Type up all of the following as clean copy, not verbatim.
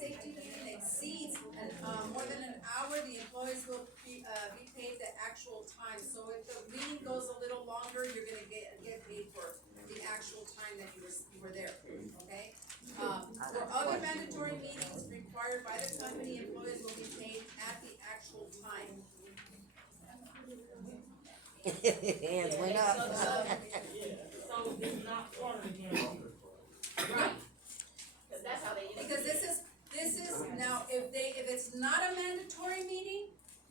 safety meeting exceeds more than an hour, the employees will be paid the actual time. So if the meeting goes a little longer, you're gonna get paid for the actual time that you were there, okay? For other mandatory meetings required by the company, employees will be paid at the actual time. Hands went up. So it's not part of the guarantee. Right. Cause that's how they. Because this is, now, if it's not a mandatory meeting,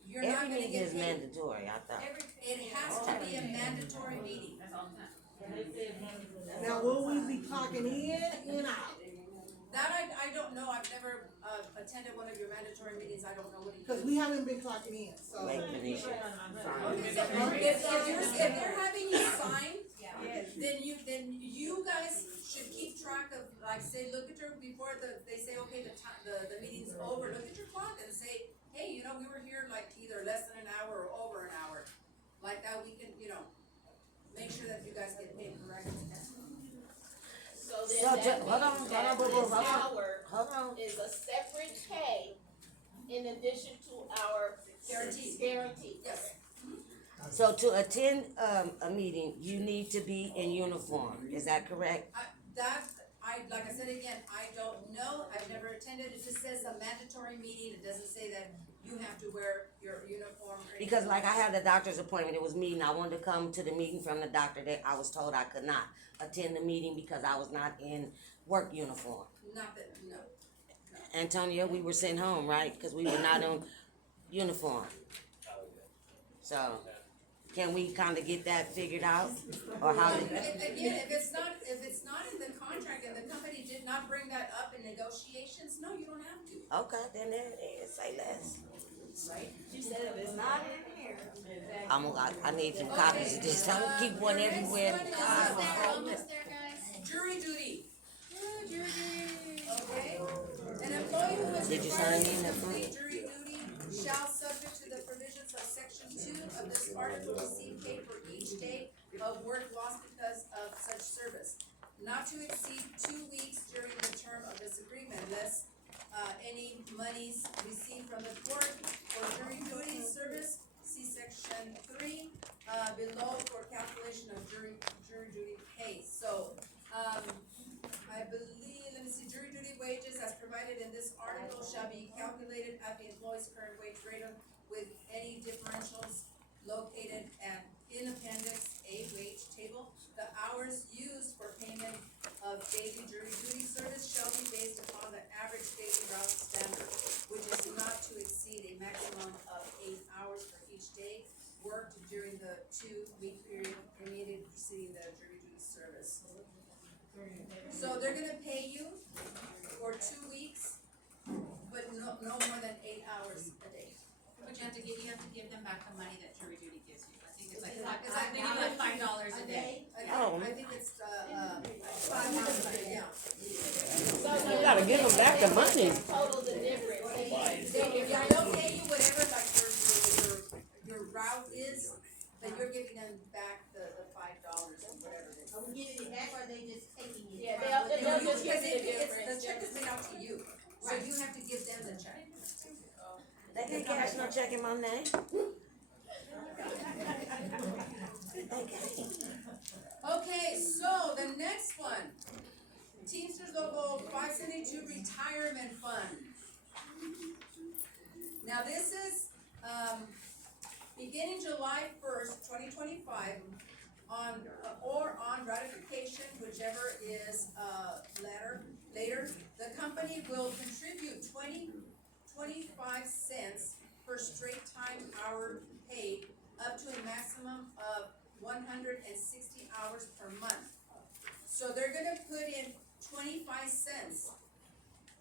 you're not Every gonna meeting get is paid. mandatory, I thought. It has to be a mandatory meeting. That's all the time. And they said mandatory. Now, will we be clocking in and out? That I don't know, I've never attended one of your mandatory meetings, I don't know what it is. Cause we haven't been clocking in, so. Like Venetia. Okay, so if they're having you sign, then you guys should keep track of, like, say, look at your, before they say, okay, the meeting's over, look at your clock and say, hey, we were here like either less than an hour or over an hour. Like that, we can, make sure that you guys get paid correctly. So then So, that hold on, means hold on, that boo, boo, this hour Hold on. is a separate pay in addition to our Guaranteed. Guaranteed. Yes. So to attend, a meeting, you need to be in uniform, is that correct? Like I said again, I don't know, I've never attended, it just says a mandatory meeting, it doesn't say that you have to wear your uniform. Or Because like I had a doctor's appointment, it was meeting, I wanted to come to the meeting from the doctor, that I was told I could not attend the meeting because I was not in work uniform. Not that, no. Antonio, we were sent home, right, cause we were not in uniform. So, can we kinda get that figured out, or how? Again, if it's not in the contract and the company did not bring that up in negotiations, no, you don't have to. Okay, then there it is, say less. Right? She said if it's not in here. I need some copies of this, I'm gonna keep one everywhere. Almost there, guys. Jury duty. Okay? An employee who is Did you required sign to in that complete jury duty shall, subject to the provisions of section 2 of this article, receive pay for each day of work lost because of such service, not to exceed 2 weeks during the term of this agreement, unless any monies received from the court for jury duty service, see section 3 below for calculation of jury duty pay. So, I believe, let me see, jury duty wages as provided in this article shall be calculated at the employee's current wage rate with any differentials located in appendix A wage table. The hours used for payment of daily jury duty service shall be based upon the average daily route standard, which is not to exceed a maximum of 8 hours for each day worked during the 2-week period immediately preceding the jury duty service. So they're gonna pay you for 2 weeks, but no more than 8 hours a day. But you have to give them back the money that jury duty gives you. I think it's like, Is that they give like $5 a day. Oh. I think it's, $5 a day, yeah. So You gotta give them back the money. Total the difference. Yeah, they'll pay you whatever, like your route is, but you're giving them back the $5 or whatever it is. Are we giving it back or are they just taking it? Yeah, they'll just give Because you the the difference. check is made out to you, so you have to give them the check. They can't cash no check in my name. Okay, so the next one, Teamsters Local 572 Retirement Fund. Now this is, beginning July 1st, 2025, on ratification, whichever is, later, the company will contribute 25 cents per straight time hour paid up to a maximum of 160 hours per month. So they're gonna put in 25 cents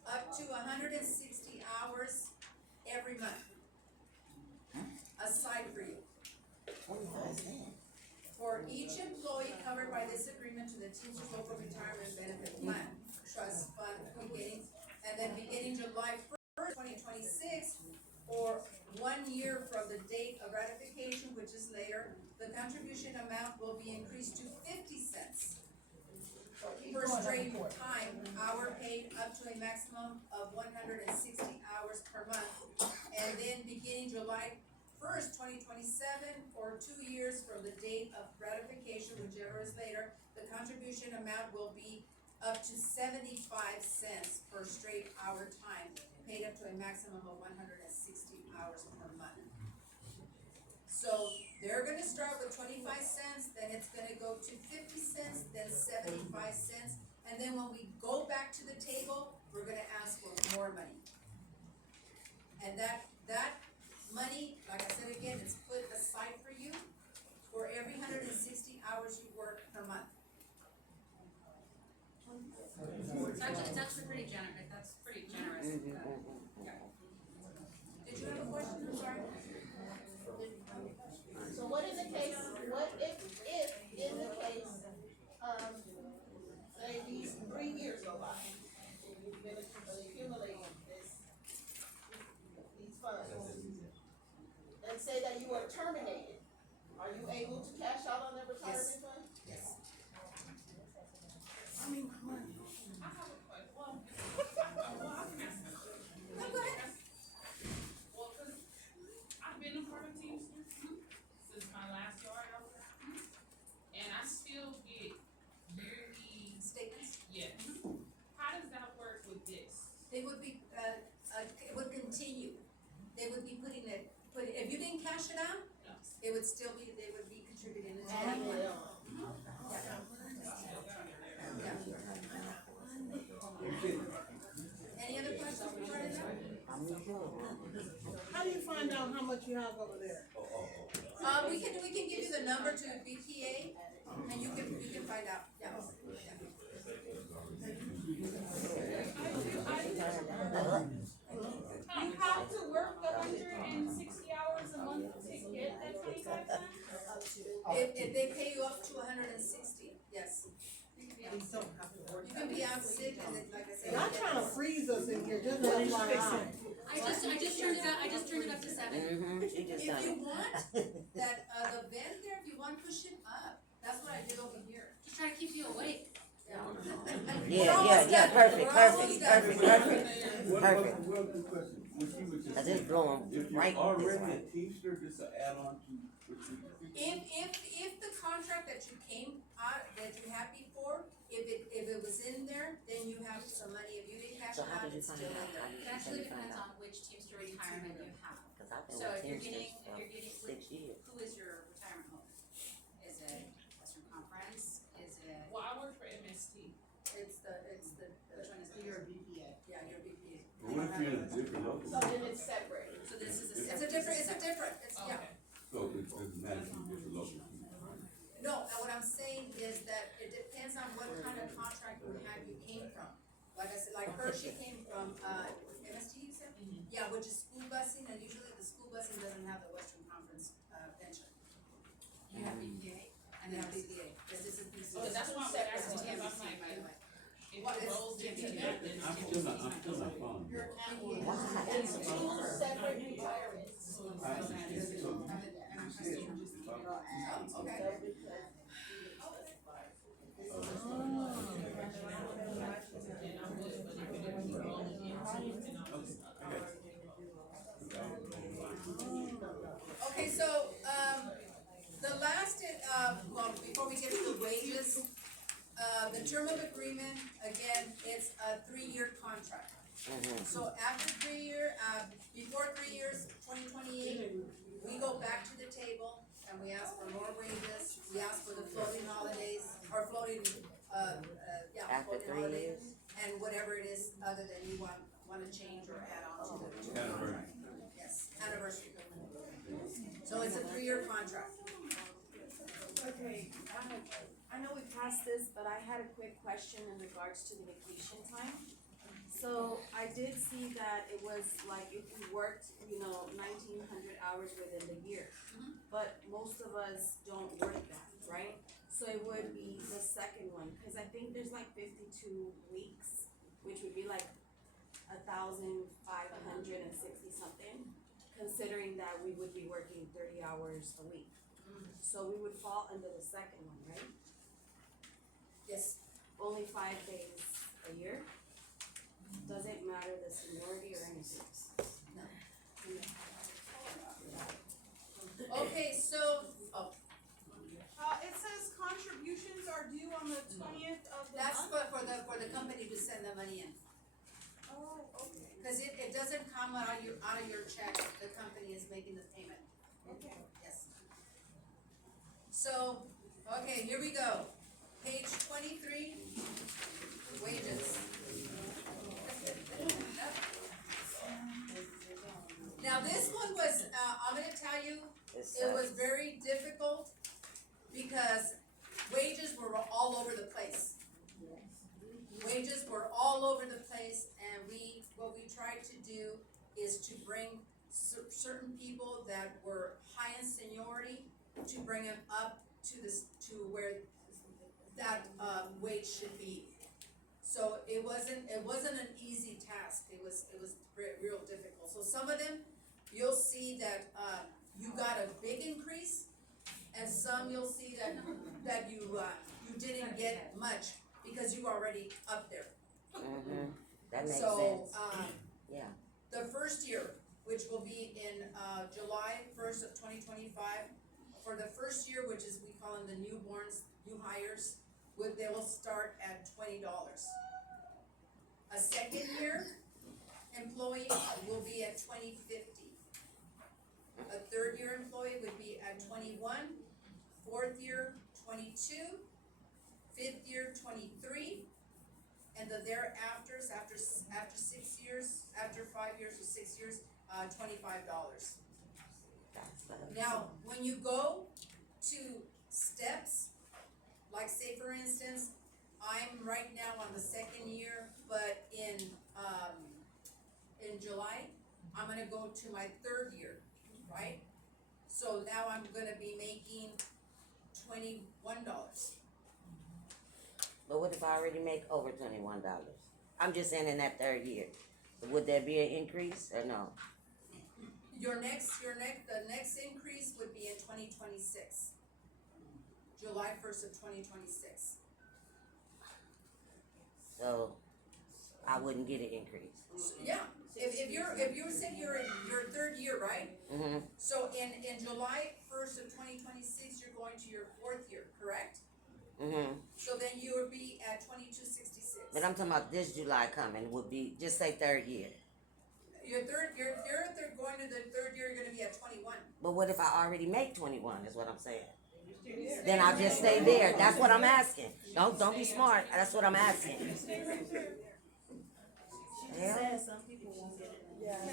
up to 160 hours every month. Aside for you. For each employee covered by this agreement to the Teamsters Local Retirement Benefit Plan Trust Fund beginning July 1st, 2026, or 1 year from the date of ratification, which is later, the contribution amount will be increased to 50 cents. per straight time, hour paid up to a maximum of 160 hours per month. And then beginning July 1st, 2027, or 2 years from the date of ratification, whichever is later, the contribution amount will be up to 75 cents per straight hour time, paid up to a maximum of 160 hours per month. So they're gonna start with 25 cents, then it's gonna go to 50 cents, then 75 cents, and then when we go back to the table, we're gonna ask for more money. And that money, like I said again, is put aside for you for every 160 hours you work per month. It's actually pretty generous, that's pretty generous. Yeah. Did you have a question? I'm sorry. So what in the case, what if in the case, say these 3 years go by, and you've been accumulating these funds, and say that you are terminated, are you able to cash out on their retirement fund? Yes. I mean, my money. I have a question, well, I can ask this. No, go ahead. Well, cause I've been a part of Teamsters since my last yard I was at. And I still get yearly, Statements? yes. How does that work with this? They would be, it would continue. They would be putting it, if you didn't cash it out, No. it would still be, they would be contributing it to Adding that it money. on. Yeah. Any other questions regarding that? How do you find out how much you have over there? We can give you the number to BPA, and you can find out, yeah. You have to work 160 hours a month to get that 25 cents? If they pay you up to 160, yes. You don't have to work. You can be out sick, and then, like I said. Y'all trying to freeze us in here, just FYI. I just turned it up to 7. She just If done you it. want, that, the vent there, if you want, push it up. That's what I did over here. Just trying to keep you awake. Yeah, Almost yeah, done. perfect, We're almost perfect, done. perfect. Well, Perfect. well, good question. What she was just I just blow 'em if right you're this already way. a Teamster, this an add-on to what you. If the contract that you came out, that you had before, if it was in there, then you have some money. If you didn't cash So it how out, did you it's find still in out? there. It actually depends on which Teamster retirement you have. Cause I've been So with if you're Teamsters getting, for 6 years. who is your retirement home? Is it Western Conference? Is it, Well, I work for MST. It's the, which one is Your it? BPA. yeah, your BPA. But what if you're in a different local? So then it's separate. So this is a It's a different, yeah. Okay. So it doesn't matter if you're different local. No, now what I'm saying is that it depends on what kind of contract you came from. Like I said, like her, she came from, MST, you said? Yeah, which is school busing, and usually the school busing doesn't have the Western Conference, pension. You have BPA and And then then BPA, this is So BPA. that's why I was asking, because I'm like, by the way. if What it is- rolls into that, then I'm still not following you. It's 2 separate retirements. Oh, okay. Okay, so, the last, well, before we get to the wages, the term of agreement, again, it's a 3-year contract. So after 3 year, before 3 years, 2028, we go back to the table and we ask for more wages, we ask for the floating holidays, or floating, yeah, After floating 3 holidays. years? And whatever it is other than you wanna change or add on to the contract. Yes, anniversary. So it's a 3-year contract. Okay, I know we passed this, but I had a quick question in regards to the vacation time. So I did see that it was like if you worked, 1,900 hours within the year. But most of us don't work that, right? So it would be the second one, cause I think there's like 52 weeks, which would be like 1,560 something, considering that we would be working 30 hours a week. So we would fall under the second one, right? Yes, only 5 days a year? Doesn't matter the seniority or anything? Okay, so, oh, It says contributions are due on the 20th of the that's month. for the company to send the money in. Oh, okay, Cause it doesn't come out of your check, the company is making the payment, okay. yes. So, okay, here we go. Page 23, wages. Now, this one was, I'm gonna tell you, it was very difficult because wages were all over the place. Wages were all over the place, and what we tried to do is to bring certain people that were high in seniority, to bring them up to where that, wage should be. So it wasn't an easy task, it was real difficult. So some of them, you'll see that, you got a big increase, and some you'll see that you didn't get much, because you were already up there. Mm-hmm, that makes So, sense, yeah. the first year, which will be in, July 1st of 2025, for the first year, which is, we call them the newborns, new hires, they will start at $20. A second year employee will be at $20.50. A third year employee would be at $21, fourth year $22, fifth year $23, and the thereafters, after 6 years, after 5 years or 6 years, $25. Now, when you go to steps, like say for instance, I'm right now on the second year, but in July, I'm gonna go to my third year, right? So now I'm gonna be making $21. But what if I already make over $21? I'm just saying in that third year, would there be an increase or no? The next increase would be in 2026. July 1st of 2026. So, I wouldn't get an increase. Yeah, if you're saying you're in your third year, right? Mm-hmm, So in July 1st of 2026, you're going to your fourth year, correct? mm-hmm. So then you would be at 2266. But I'm talking about this July coming would be, just say third year. You're going to the third year, you're gonna be at 21. But what if I already make 21, is what I'm saying? Then I'll just stay there, that's what I'm asking. Don't be smart, that's what I'm asking. Yeah. Says some people won't get it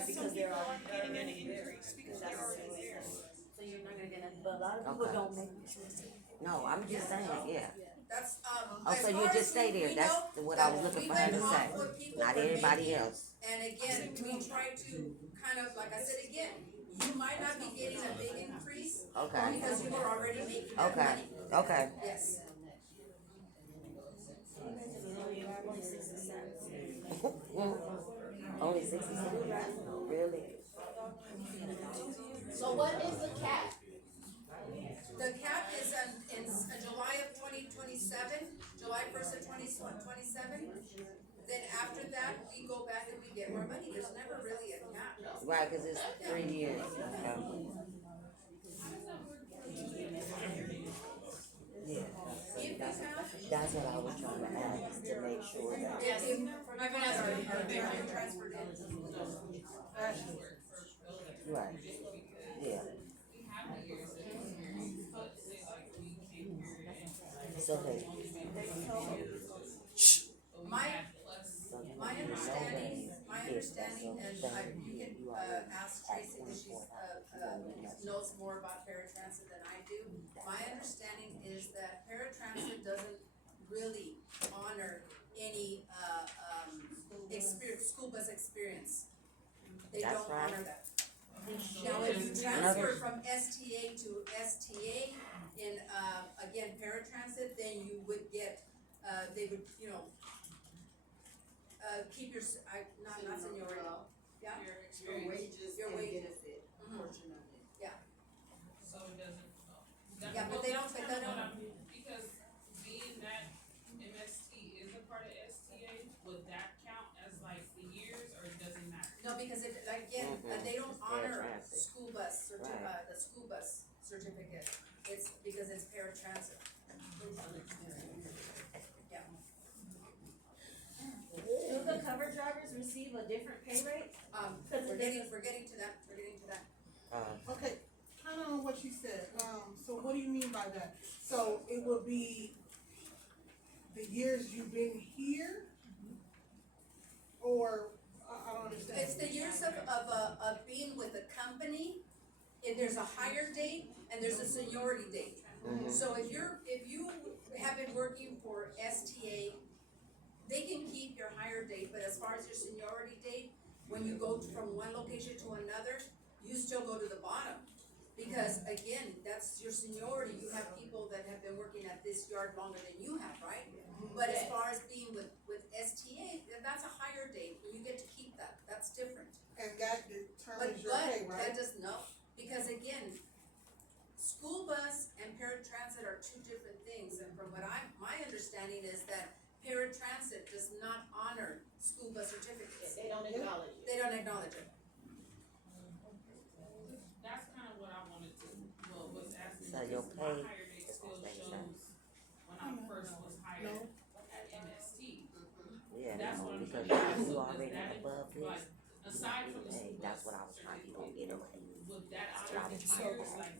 because they're already getting an increase because they're already there. So you're not gonna get it, but a lot of people Okay. don't make it. No, I'm just saying, yeah. That's, Oh, as so you far just as stay we there, that's know, what I was looking we for her to went off say. what people Not were everybody making. else. And again, we try to kind of, like I said again, you might not be getting a big increase Okay, because you were already making that okay, money. okay. Yes. Only 60 cents. Only 60 cents? Really? So what is the cap? The cap is in July of 2027, July 1st of 2027. Then after that, we go back and we get more money. There's never really a cap. Right, cause it's 3 years. Yeah, If you have, that's what I was trying to ask, to make sure that. yes, my guys are transferred in. Right, yeah. So, hey, My understanding, and you can, ask Tracy, because she's, knows more about paratransit than I do. My understanding is that paratransit doesn't really honor any, school bus experience. They That's don't right. honor that. Now, if you transfer from STA to STA in, again, paratransit, then you would get, they would, keep your, not seniority, yeah? Your experience, wages Your and wages. benefit Mhm. portion of it. so it doesn't, Yeah, but they don't- Because being that MST is because it's paratransit. Yeah. Do the cover drivers receive a different pay rate? We're getting to that, Okay, kinda on what you said, so what do you mean by that? So it will be the years you've been here? Or, I don't understand. It's the years of being with the company, and there's a hire date, and there's a seniority date. So if you have been working for STA, they can keep your hire date, but as far as your seniority date, when you go from one location to another, you still go to the bottom. Because again, that's your seniority, you have people that have been working at this yard longer than you have, right? But as far as being with STA, that's a higher date, and you get to keep that, that's different. And that determines your pay, right? That does no, because again, school bus and paratransit are two different things, and from what my understanding is that paratransit does not honor school bus certificates. They don't acknowledge it. They don't acknowledge it. That's kind of what I wanted to, was asking, So your because my pay hire date is still gonna stay the shows same. when I first was hired at MST. Yeah, That's no, what I'm because trying to ask, you so does already that, above this. like, aside from the Hey, school that's bus what I was trying, you certificate, don't get a raise. would that That's honor what I the was trying to years, ask. like,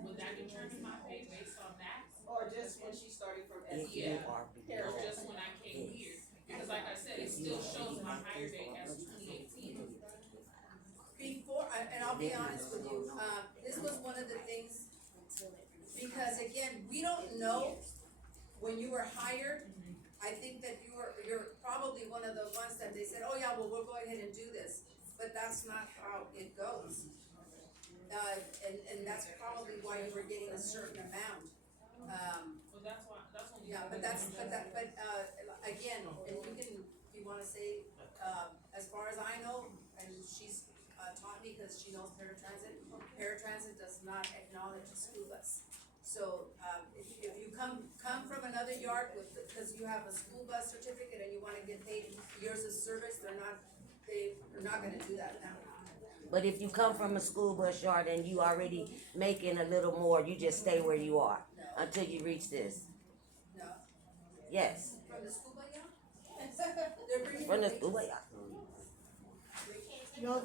would that determine my pay based on that? Or just when she started from If STA. you are Or below just when I came here? Because like I said, it still shows my hire date as 2018. Before, and I'll be honest with you, this was one of the things, because again, we don't know when you were hired. I think that you're probably one of the ones that they said, oh yeah, well, we'll go ahead and do this, but that's not how it goes. And that's probably why you were getting a certain amount. Well, that's why, that's only. Yeah, but again, and you can, if you wanna say, as far as I know, and she's, taught me, cause she knows paratransit does not acknowledge a school bus. So, if you come from another yard cause you have a school bus certificate and you wanna get paid years of service, they're not gonna do that now. But if you come from a school bus yard and you already making a little more, you just stay where you are until you reach this. No, Yes, from the school bus yard? They're bringing from the the school bus wages. yard. No,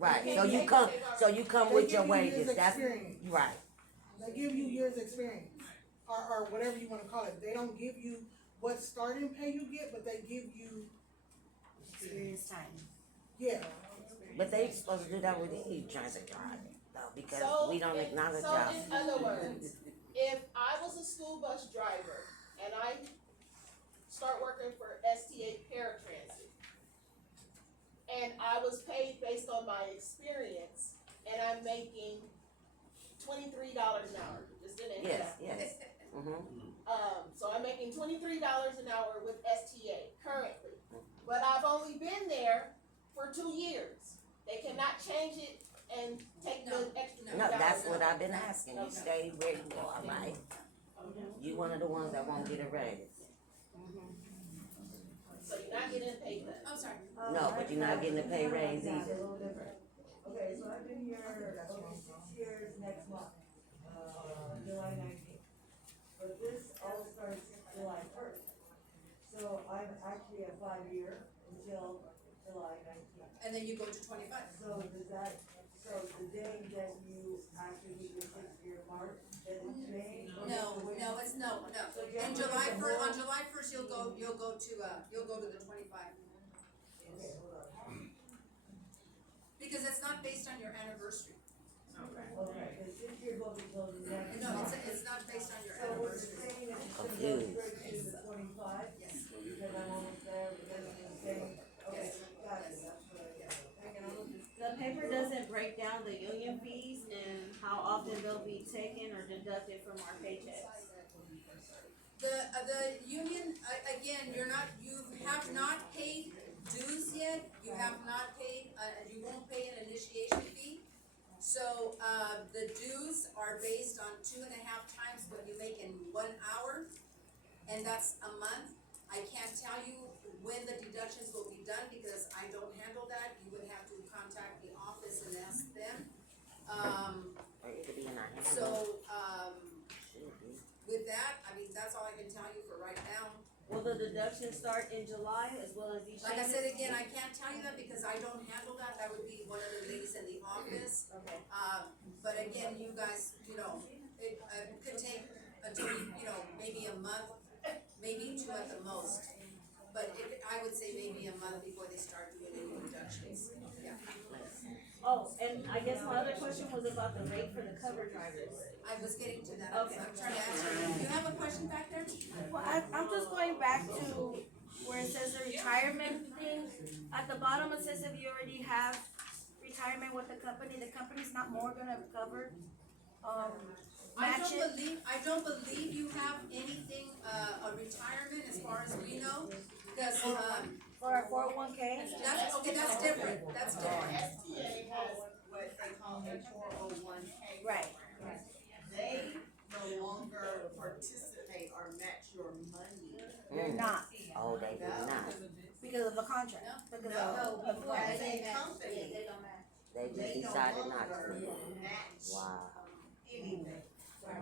Right, They so give you you- come they with give your you wages, years that's, experience. right. They give you years experience, or whatever you wanna call it. They don't give you what starting pay you get, but they give you, Experience time. yeah. But they supposed to do that with any transit driver, though, because So, we don't if- acknowledge So y'all. in other words, if I was a school bus driver and I start working for STA Paratransit, and I was paid based on my experience, and I'm making $23 an hour, just an Yes, example. yes, So I'm making $23 an hour with STA currently, but I've only been there for 2 years. They cannot change it and take the extra $3. no, that's what I've been No. asking, you Okay. stay where you are, right? You one of the ones that won't get a raise. So you're not getting paid that. I'm sorry. No, but you're not getting a pay raise either. Okay, so I've been here over 6 years next month, July 19th. But this all starts July 1st. So I'm actually a 5-year until July 19th. And then you go to 25. So the day that you actually hit your 6-year mark, then it's May? or No, you have to wait? no, it's no. So you On have to July wait the first, whole- on July 1st, you'll go to the 25. Okay, hold on. Because it's not based on your anniversary. Okay, the 6 years will be till the next No, month. it's not based on your So what you're anniversary. saying is it's gonna go Confused. straight to the 25? Yes. Because I'm almost there, but then it's the same, okay, Yes. gotcha, that's what I, thinking I'm just. The paper doesn't break down the union fees and how often they'll be taken or deducted from our paychecks. The union, again, you have not paid dues yet, you have not paid, you won't pay an initiation fee. So, the dues are based on 2.5 times what you make in 1 hour, and that's a month. I can't tell you when the deductions will be done because I don't handle that, you would have to contact the office and ask them. Or it could be in our hands. So, with that, I mean, that's all I can tell you for right now. Will the deduction start in July as well as these Like I changes? said again, I can't tell you that because I don't handle that, that would be one of the ladies in the office. Okay. But again, you guys, you know, it, could take until, you know, maybe a month, maybe 2 at the most. But I would say maybe a month before they start doing any reductions, yeah. Oh, and I guess my other question was about the rate for the cover drivers. I was getting to that, I'm trying to answer, you have a question back there? Well, I'm just going back to where it says the retirement thing. At the bottom, it says if you already have retirement with the company's not more gonna cover, match it. I don't believe you have anything, a retirement as far as we know, because, For our 401K. that's, okay, that's different, that's different. STA has what they call a 401K. Right. They no longer participate or match your money. They're not, Oh, they do not. because of the contract, because No, of. as a company, They they just no decided not longer to. match Wow. anything.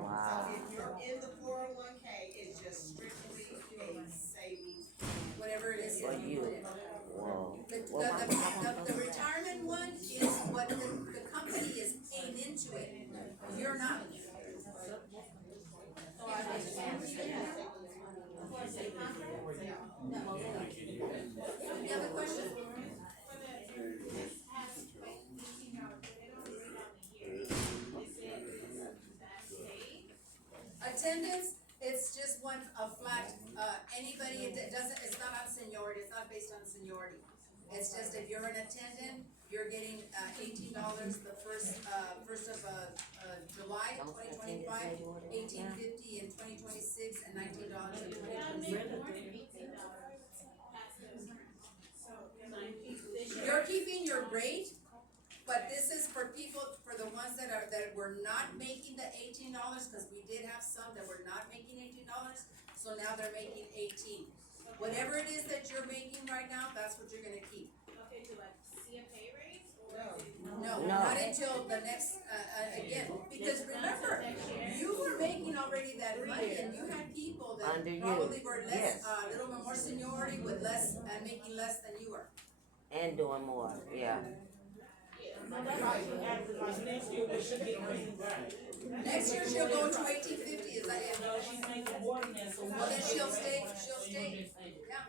Wow. So if you're in the 401K, it's just strictly a savings. Whatever it is. For you. Whoa. The retirement one is what the company is paying into it, you're not. You have a question? Attendance, it's just a flat, anybody, it doesn't, it's not on seniority, it's not based on seniority. It's just if you're an attendant, you're getting, $18 the first of, July, 2025, $18.50 in 2026, and $19 in 2027. You're keeping your rate, but this is for people, for the ones that were not making the $18, cause we did have some that were not making $18, so now they're making 18. Whatever it is that you're making right now, that's what you're gonna keep. Okay, do I see a pay raise or? No, No. not until the next, again, because remember, you were making already that money and you had people that Under you, probably were less, yes. a little bit more seniority with less, making less than you were. And doing more, yeah. Next year she'll go to 1850, is that it? Well, then she'll stay, yeah.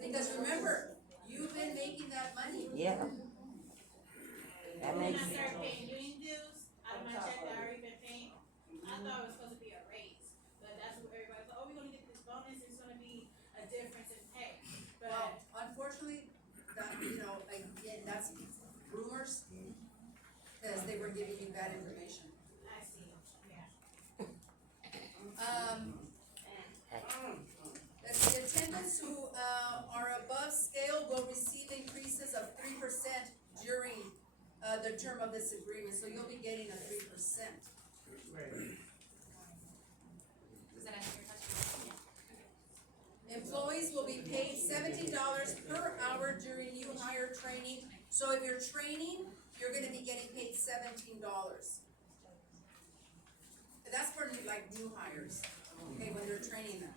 Because remember, you've been making that money. Yeah. That When I makes, started paying union dues, out of my check that I already been paying, I thought it was supposed to be a raise. But that's what everybody's like, oh, we're gonna get this bonus, it's gonna be a difference in pay. Well, But unfortunately, that, you know, again, that's rumors, cause they were giving you bad information. I see, yeah. The attendants who, are above scale will receive increases of 3% during, the term of this agreement, so you'll be getting a 3%. Does that answer your question? Employees will be paid $17 per hour during new hire training, so if you're training, you're gonna be getting paid $17. That's for like new hires, okay, when you're training them.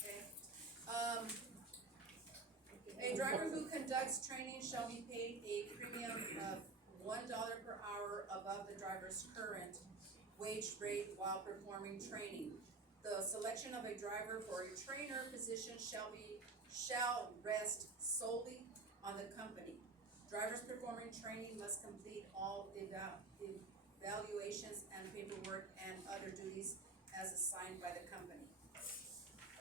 Okay, a driver who conducts training shall be paid a premium of $1 per hour above the driver's current wage rate while performing training. The selection of a driver for a trainer position shall rest solely on the company. Drivers performing training must complete all evaluations and paperwork and other duties as assigned by the company.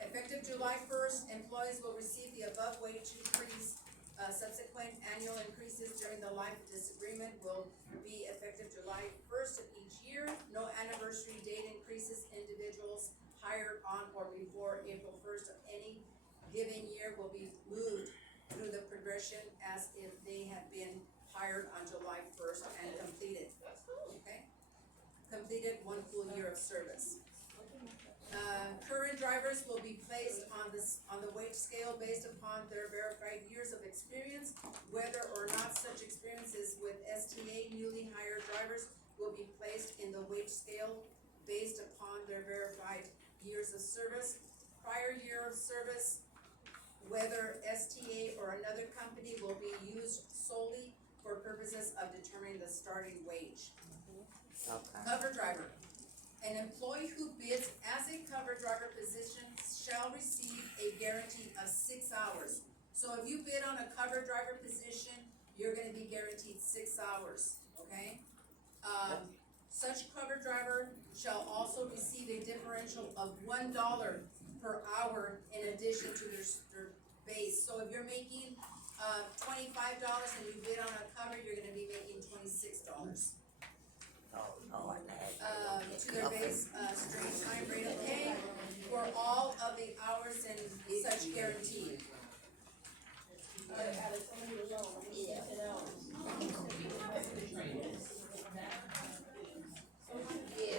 Effective July 1st, employees will receive the above wage increase. Subsequent annual increases during the life of this agreement will be effective July 1st of each year. No anniversary date increases. Individuals hired on or before April 1st of any given year will be moved through the progression as if they had been hired on July 1st and completed. Okay? Completed 1 full year of service. Current drivers will be placed on the wage scale based upon their verified years of experience. Whether or not such experience is with STA, newly hired drivers will be placed in the wage scale based upon their verified years of service, prior year of service, whether STA or another company will be used solely for purposes of determining the starting wage. Okay. Cover driver. An employee who bids as a cover driver position shall receive a guarantee of 6 hours. So if you bid on a cover driver position, you're gonna be guaranteed 6 hours, okay? Such cover driver shall also receive a differential of $1 per hour in addition to their base. So if you're making, $25 and you bid on a cover, you're gonna be making $26. To their base, straight time rate of pay for all of the hours and such guaranteed.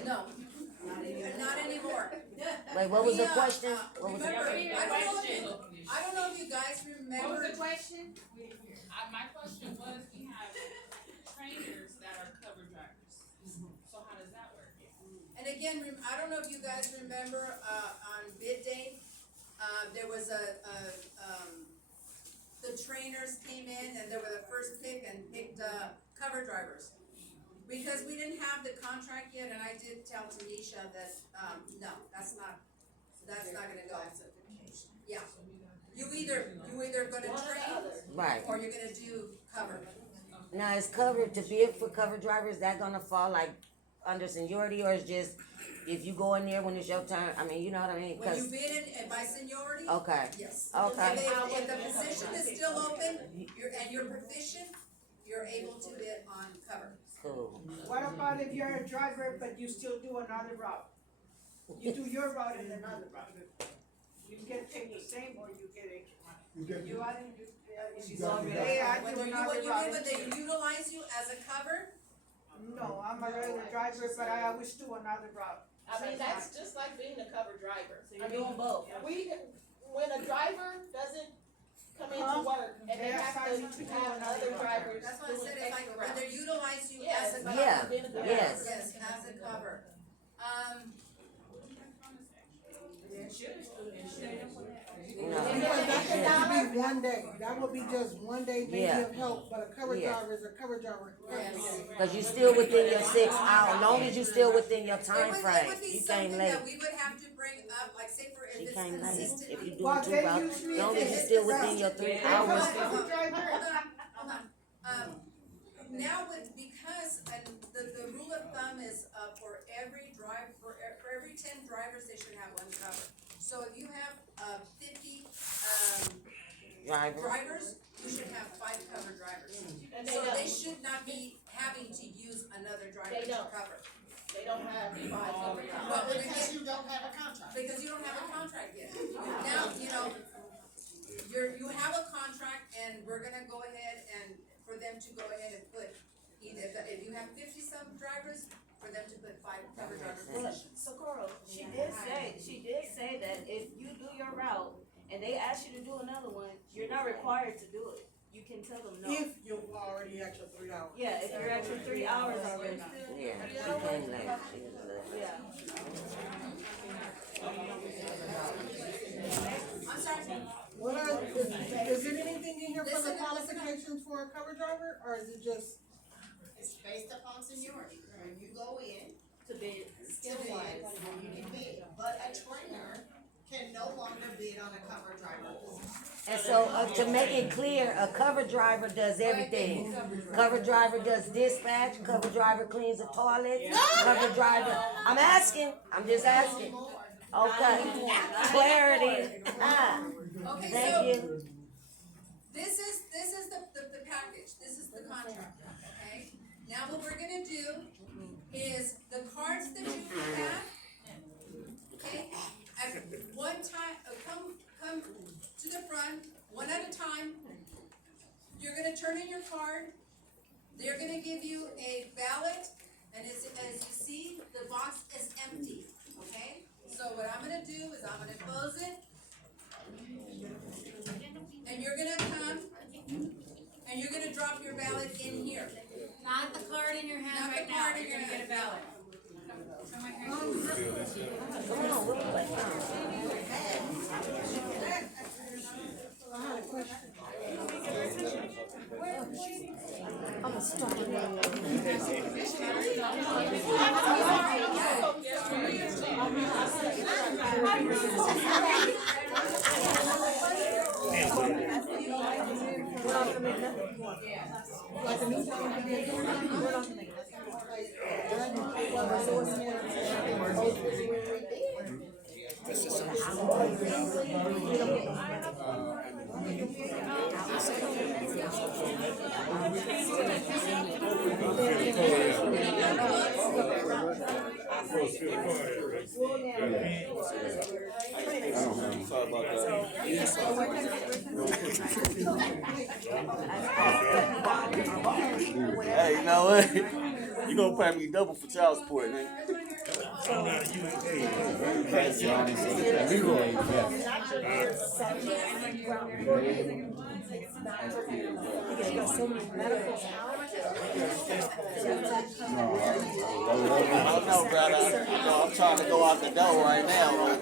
No, not anymore. Wait, what was the We, question? What was the remember, question? I don't know if you guys What remember. was the question? My question was, we have trainers that are cover drivers, so how does that work? And again, I don't know if you guys remember, on bid day, there was the trainers came in and they were the first pick and picked, cover drivers. Because we didn't have the contract yet, and I did tell Tanisha that, no, that's not gonna go. Yeah, you either gonna train, Right. or you're gonna do cover. Now, is covered to bid for cover drivers, is that gonna fall like under seniority, or is just if you go in there when it's your turn? I mean, you know what I mean? When you 'Cause- bid in by seniority, okay, yes. okay, If the position is still open, you're proficient, you're able to bid on cover. cool. What about if you're a driver, but you still do another route? You do your route and another route. You get paid the same or you get extra money? You are, she's already, hey, I do Whether you, another what you route. mean, when they utilize you as a cover, No, I'm a regular driver, but I always do another route. I mean, that's just like being a cover driver. So you're doing both. When a driver doesn't come into work and they have to have other drivers that's what I doing said, it's like extra when they routes. utilize you Yes, as a it's cover. like Yeah, being a cover yes. driver. Yes, as a cover. No. Because that can only be one day, that would be just one day maybe Yeah. of help, but a cover Yeah. driver is a cover driver every Yes. day. Cause you still within your 6 hours, long as you still within your time It frame, would be you something came that late. we would have to bring up, like say for if She it's came late, consistent. if you Well, doing two they routes, usually long as you is still the within route. your 3 Hold on, hours. hold on. Now because, and the rule of thumb is, for every 10 drivers, they should have one cover. So if you have, 50, Driver, drivers, you should have 5 cover drivers. And So they don't, should not be having to use another driver They to don't. cover. they don't have 5 cover drivers. Well, because you don't have a contract. Because you don't have a contract yet. Now, you have a contract and we're gonna go ahead and, for them to go ahead and put, either, if you have 50-some drivers, for them to put 5 cover driver positions. So Coral, she did say that if you do your route and they ask you to do another one, you're not required to do it. You can tell them no. If you already at your 3 hours. Yeah, if you're at your 3 hours already. yeah, she came late, she was late. Yeah. I'm sorry. What are, is there anything in here for the Listen up. qualifications for a cover driver, or is it just? It's based upon seniority. When you go in, To bid. skill wise, you can bid, but a trainer can no longer bid on a cover driver position. And so, to make it clear, a cover driver does everything. Cover driver does dispatch, cover driver cleans the toilet, cover driver, I'm just asking. Okay, clarity, Okay, thank so you. this is the package, this is the contract, okay? Now what we're gonna do is the cards that you have, okay, at one time, come to the front, one at a time. You're gonna turn in your card, they're gonna give you a ballot, and as you see, the box is empty, okay? So what I'm gonna do is I'm gonna close it, and you're gonna come, and you're gonna drop your ballot in here. Not the card in your hand Not the right now, card in you're your gonna get a hand. ballot. Come on, we'll play. I'm a Sorry about that. Hey, you know what? You gonna pay me double for child support, nigga. I know, brother. You know, I'm trying to go out the door right now.